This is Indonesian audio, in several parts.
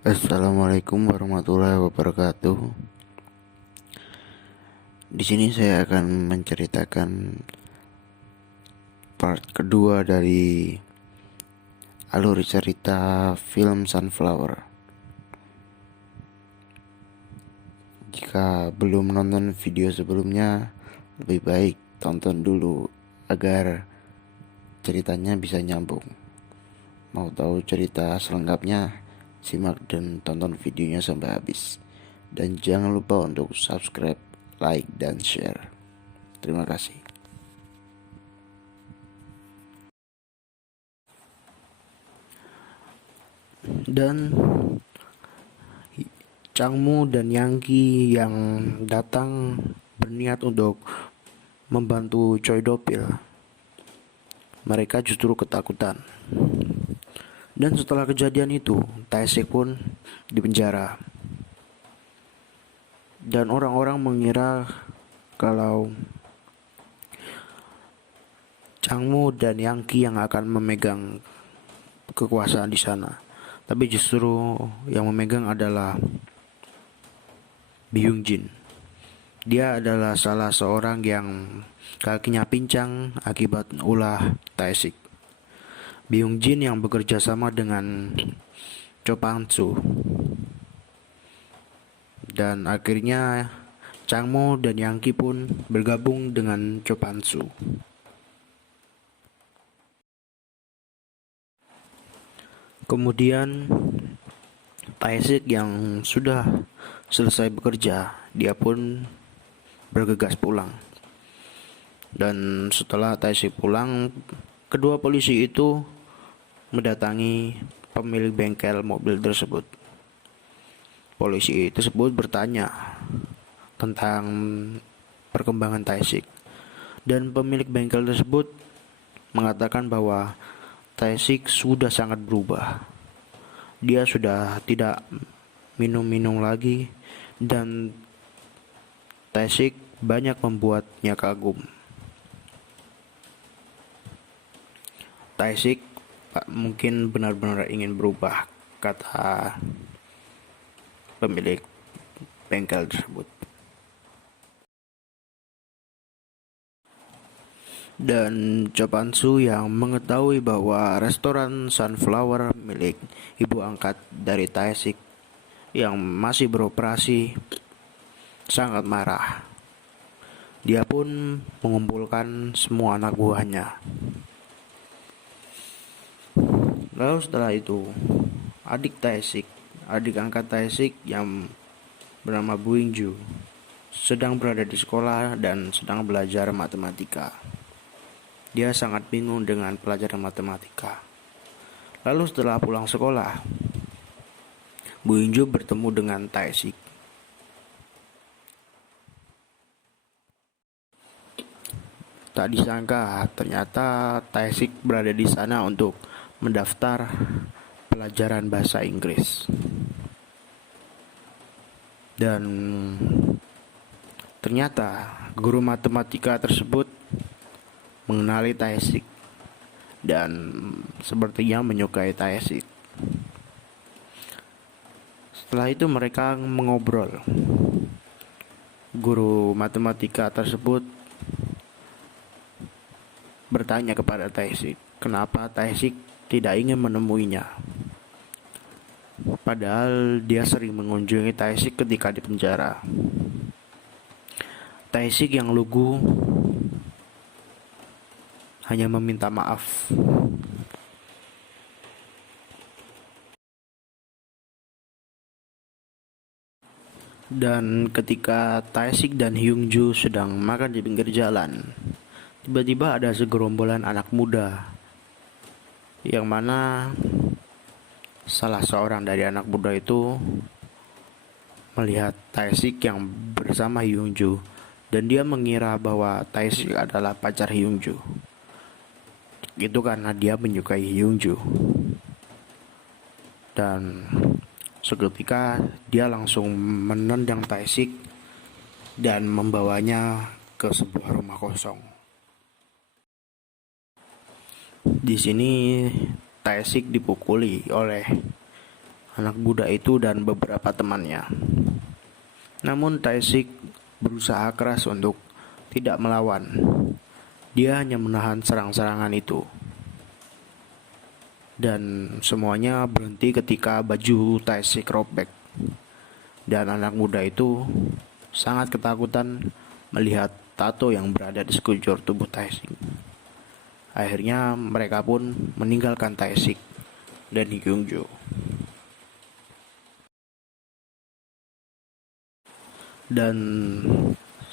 Assalamualaikum warahmatullahi wabarakatuh. Di sini saya akan menceritakan part kedua dari alur cerita film Sunflower. Jika belum nonton video sebelumnya, lebih baik tonton dulu agar ceritanya bisa nyambung. Mau tahu cerita selengkapnya? Simak dan tonton videonya sampai habis. Dan jangan lupa untuk subscribe, like, dan share. Terima kasih. Dan Changmu dan Yangki yang datang berniat untuk membantu Choi Dopil. Mereka justru ketakutan. Dan setelah kejadian itu, Taesik pun dipenjara. Dan orang-orang mengira kalau Changmu dan Yangki yang akan memegang kekuasaan di sana. Tapi justru yang memegang adalah Byung Jin. Dia adalah salah seorang yang kakinya pincang akibat ulah Taesik. Byung Jin yang bekerja sama dengan Cho Pang-soo. Dan akhirnya Changmo dan Yangki pun bergabung dengan Cho Pang-soo. Kemudian Taesik yang sudah selesai bekerja, dia pun bergegas pulang. Dan setelah Taesik pulang, kedua polisi itu mendatangi pemilik bengkel mobil tersebut. Polisi tersebut bertanya tentang perkembangan Taesik. Dan pemilik bengkel tersebut mengatakan bahwa Taesik sudah sangat berubah. Dia sudah tidak minum-minum lagi dan Taesik banyak membuatnya kagum. Taesik mungkin benar-benar ingin berubah, kata pemilik bengkel tersebut. Dan Cho Pang-soo yang mengetahui bahwa restoran Sunflower milik ibu angkat dari Taesik yang masih beroperasi sangat marah. Dia pun mengumpulkan semua anak buahnya. Lalu setelah itu, adik angkat Taesik yang bernama Buingju, sedang berada di sekolah dan sedang belajar matematika. Dia sangat bingung dengan pelajaran matematika. Lalu setelah pulang sekolah, Buingju bertemu dengan Taesik. Tak disangka, ternyata Taesik berada di sana untuk mendaftar pelajaran bahasa Inggris. Dan ternyata guru matematika tersebut mengenali Taesik dan sepertinya menyukai Taesik. Setelah itu mereka mengobrol. Guru matematika tersebut bertanya kepada Taesik, kenapa Taesik tidak ingin menemuinya. Padahal dia sering mengunjungi Taesik ketika di penjara. Taesik yang lugu hanya meminta maaf. Dan ketika Taesik dan Hyungju sedang makan di pinggir jalan, tiba-tiba ada segerombolan anak muda yang mana salah seorang dari anak muda itu melihat Taesik yang bersama Hyungju dan dia mengira bahwa Taesik adalah pacar Hyungju. Itu karena dia menyukai Hyungju. Dan seketika dia langsung menendang Taesik dan membawanya ke sebuah rumah kosong. Di sini Taesik dipukuli oleh anak budak itu dan beberapa temannya. Namun Taesik berusaha keras untuk tidak melawan. Dia hanya menahan serang-serangan itu. Dan semuanya berhenti ketika baju Taesik robek. Dan anak muda itu sangat ketakutan melihat tato yang berada di sekujur tubuh Taesik. Akhirnya mereka pun meninggalkan Taesik dan Hyungju. Dan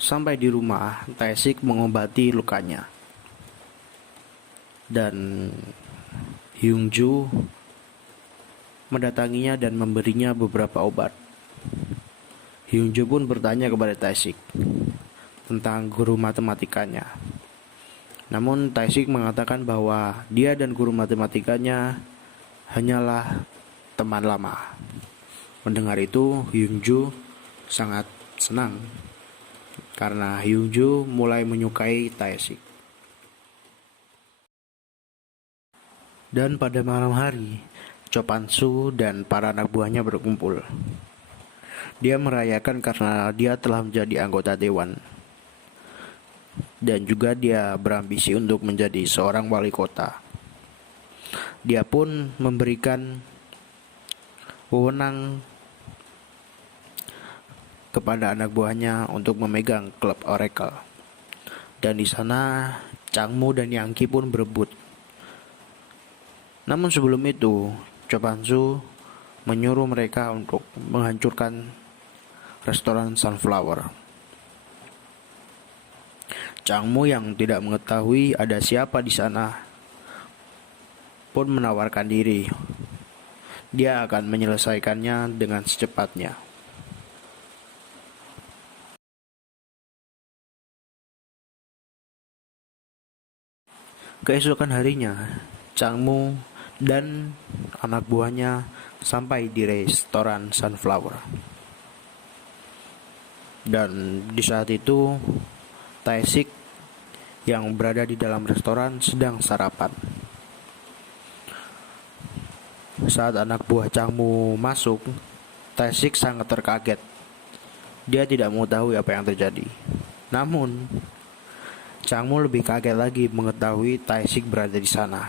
sampai di rumah, Taesik mengobati lukanya. Dan Hyungju mendatanginya dan memberinya beberapa obat. Hyungju pun bertanya kepada Taesik tentang guru matematikanya. Namun Taesik mengatakan bahwa dia dan guru matematikanya hanyalah teman lama. Mendengar itu, Hyungju sangat senang karena Hyungju mulai menyukai Taesik. Dan pada malam hari, Cho Pan-soo dan para anak buahnya berkumpul. Dia merayakan karena dia telah menjadi anggota dewan. Dan juga dia berambisi untuk menjadi seorang wali kota. Dia pun memberikan wewenang kepada anak buahnya untuk memegang klub Oracle. Dan di sana Changmu dan Yangki pun berebut. Namun sebelum itu, Cho Pan-soo menyuruh mereka untuk menghancurkan restoran Sunflower. Changmu yang tidak mengetahui ada siapa di sana pun menawarkan diri. Dia akan menyelesaikannya dengan secepatnya. Keesokan harinya, Changmu dan anak buahnya sampai di restoran Sunflower. Dan di saat itu, Taesik yang berada di dalam restoran sedang sarapan. Saat anak buah Changmu masuk, Taesik sangat terkaget. Dia tidak mengetahui apa yang terjadi. Namun, Changmu lebih kaget lagi mengetahui Taesik berada di sana.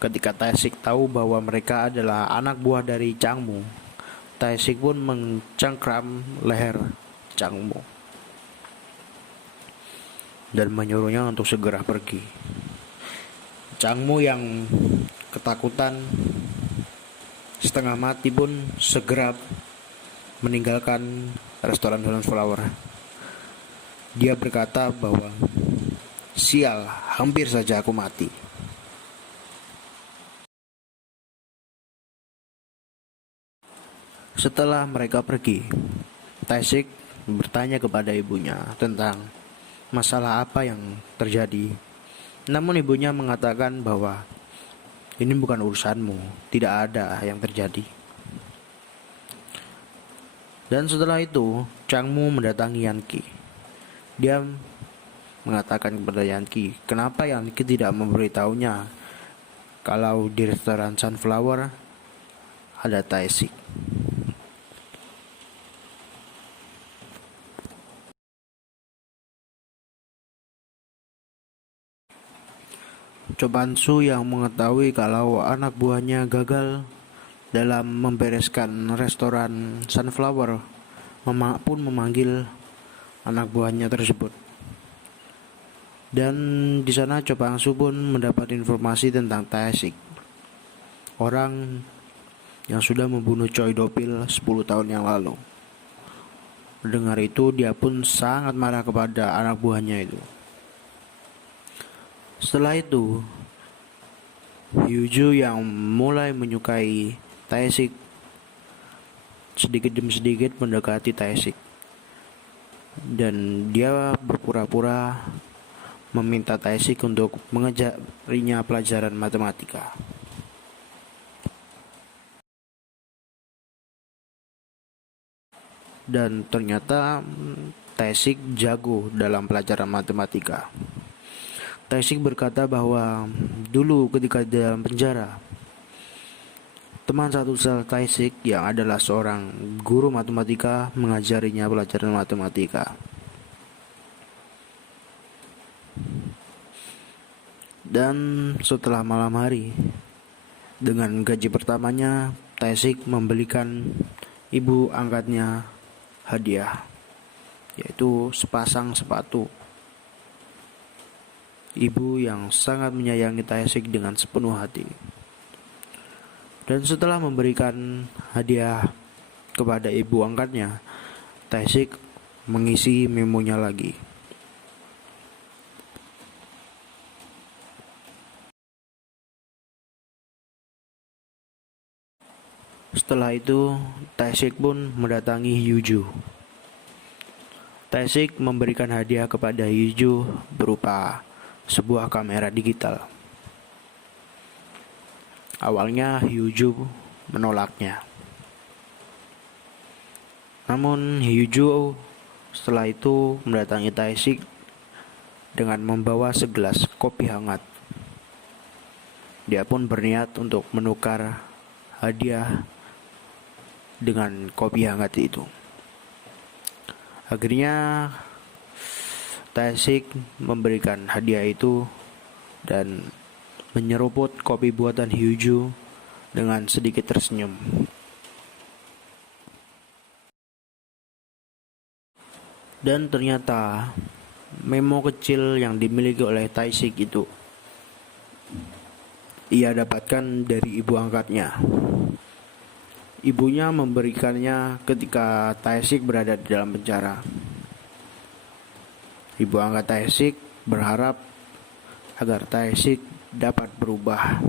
Ketika Taesik tahu bahwa mereka adalah anak buah dari Changmu, Taesik pun mencengkram leher Changmu dan menyuruhnya untuk segera pergi. Changmu yang ketakutan setengah mati pun segera meninggalkan restoran Sunflower. Dia berkata bahwa, "Sial, hampir saja aku mati." Setelah mereka pergi, Taesik bertanya kepada ibunya tentang masalah apa yang terjadi. Namun ibunya mengatakan bahwa ini bukan urusanmu, tidak ada yang terjadi. Dan setelah itu, Changmu mendatangi Yanki. Dia mengatakan kepada Yanki, kenapa Yanki tidak memberitahunya kalau di restoran Sunflower ada Taesik. Cho Pan-soo yang mengetahui kalau anak buahnya gagal dalam membereskan restoran Sunflower pun memanggil anak buahnya tersebut. Dan di sana Cho Pan-soo pun mendapat informasi tentang Taesik, orang yang sudah membunuh Choi Do-pil 10 tahun yang lalu. Mendengar itu, dia pun sangat marah kepada anak buahnya itu. Setelah itu, Hyungju yang mulai menyukai Taesik sedikit demi sedikit mendekati Taesik. Dan dia berpura-pura meminta Taesik untuk mengajarinya pelajaran matematika. Dan ternyata Taesik jago dalam pelajaran matematika. Taesik berkata bahwa dulu ketika di dalam penjara, teman satu sel Tae-sik yang adalah seorang guru matematika mengajarinya pelajaran matematika. Dan setelah malam hari, dengan gaji pertamanya, Tae-sik membelikan ibu angkatnya hadiah, yaitu sepasang sepatu. Ibu yang sangat menyayangi Tae-sik dengan sepenuh hati. Dan setelah memberikan hadiah kepada ibu angkatnya, Tae-sik mengisi memonya lagi. Setelah itu, Tae-sik pun mendatangi Hyuju. Tae-sik memberikan hadiah kepada Hyuju berupa sebuah kamera digital. Awalnya Hyuju menolaknya. Namun Hyuju setelah itu mendatangi Tae-sik dengan membawa segelas kopi hangat. Dia pun berniat untuk menukar hadiah dengan kopi hangat itu. Akhirnya Tae-sik memberikan hadiah itu dan menyeruput kopi buatan Hyuju dengan sedikit tersenyum. Dan ternyata memo kecil yang dimiliki oleh Tae-sik itu ia dapatkan dari ibu angkatnya. Ibunya memberikannya ketika Tae-sik berada di dalam penjara. Ibu angkat Tae-sik berharap agar Tae-sik dapat berubah.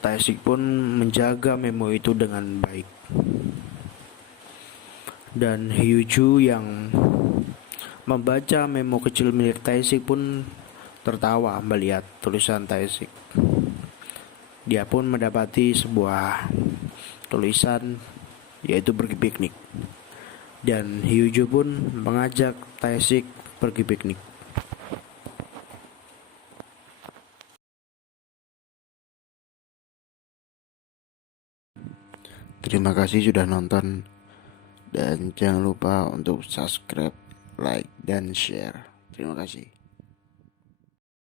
Tae-sik pun menjaga memo itu dengan baik. Dan Hyuju yang membaca memo kecil milik Tae-sik pun tertawa melihat tulisan Tae-sik. Dia pun mendapati sebuah tulisan, yaitu pergi piknik. Dan Hyuju pun mengajak Tae-sik pergi piknik. Terima kasih sudah nonton, dan jangan lupa untuk subscribe, like, dan share. Terima kasih.